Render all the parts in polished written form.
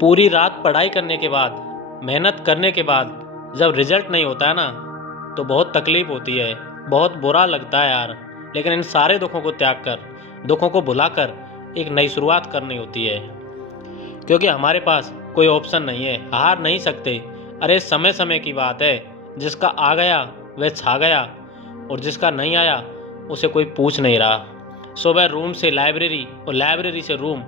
पूरी रात पढ़ाई करने के बाद, मेहनत करने के बाद जब रिजल्ट नहीं होता है ना, तो बहुत तकलीफ़ होती है, बहुत बुरा लगता है यार। लेकिन इन सारे दुखों को त्याग कर, दुखों को भुलाकर एक नई शुरुआत करनी होती है, क्योंकि हमारे पास कोई ऑप्शन नहीं है, हार नहीं सकते। अरे समय समय की बात है, जिसका आ गया वह छा गया, और जिसका नहीं आया उसे कोई पूछ नहीं रहा। सुबह रूम से लाइब्रेरी और लाइब्रेरी से रूम,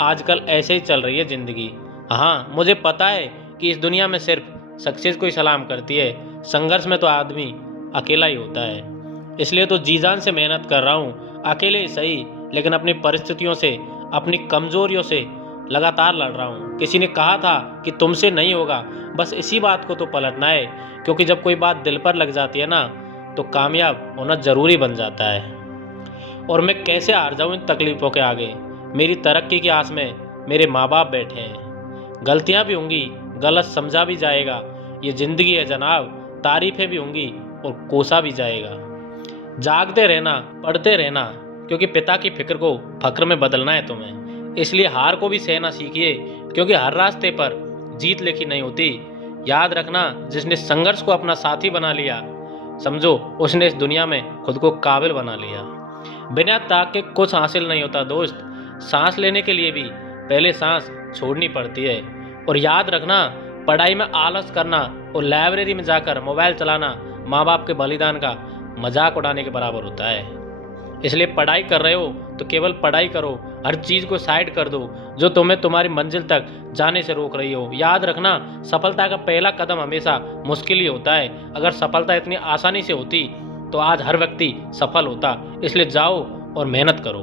आजकल ऐसे ही चल रही है ज़िंदगी। हाँ, मुझे पता है कि इस दुनिया में सिर्फ सक्सेस को ही सलाम करती है, संघर्ष में तो आदमी अकेला ही होता है। इसलिए तो जी जान से मेहनत कर रहा हूँ, अकेले ही सही, लेकिन अपनी परिस्थितियों से, अपनी कमज़ोरियों से लगातार लड़ रहा हूँ। किसी ने कहा था कि तुमसे नहीं होगा, बस इसी बात को तो पलटना है, क्योंकि जब कोई बात दिल पर लग जाती है ना, तो कामयाब होना ज़रूरी बन जाता है। और मैं कैसे हार जाऊँ इन तकलीफ़ों के आगे। मेरी तरक्की की आस में मेरे माँ बाप बैठे हैं। गलतियाँ भी होंगी, गलत समझा भी जाएगा, ये ज़िंदगी है जनाब। तारीफ़ें भी होंगी और कोसा भी जाएगा। जागते रहना, पढ़ते रहना, क्योंकि पिता की फिक्र को फ़क्र में बदलना है तुम्हें। इसलिए हार को भी सहना सीखिए, क्योंकि हर रास्ते पर जीत लिखी नहीं होती। याद रखना, जिसने संघर्ष को अपना साथी बना लिया, समझो उसने इस दुनिया में खुद को काबिल बना लिया। बिना ताक के कुछ हासिल नहीं होता दोस्त। सांस लेने के लिए भी पहले सांस छोड़नी पड़ती है। और याद रखना, पढ़ाई में आलस करना और लाइब्रेरी में जाकर मोबाइल चलाना माँ बाप के बलिदान का मजाक उड़ाने के बराबर होता है। इसलिए पढ़ाई कर रहे हो तो केवल पढ़ाई करो, हर चीज़ को साइड कर दो जो तुम्हें तुम्हारी मंजिल तक जाने से रोक रही हो। याद रखना, सफलता का पहला कदम हमेशा मुश्किल ही होता है। अगर सफलता इतनी आसानी से होती तो आज हर व्यक्ति सफल होता। इसलिए जाओ और मेहनत करो।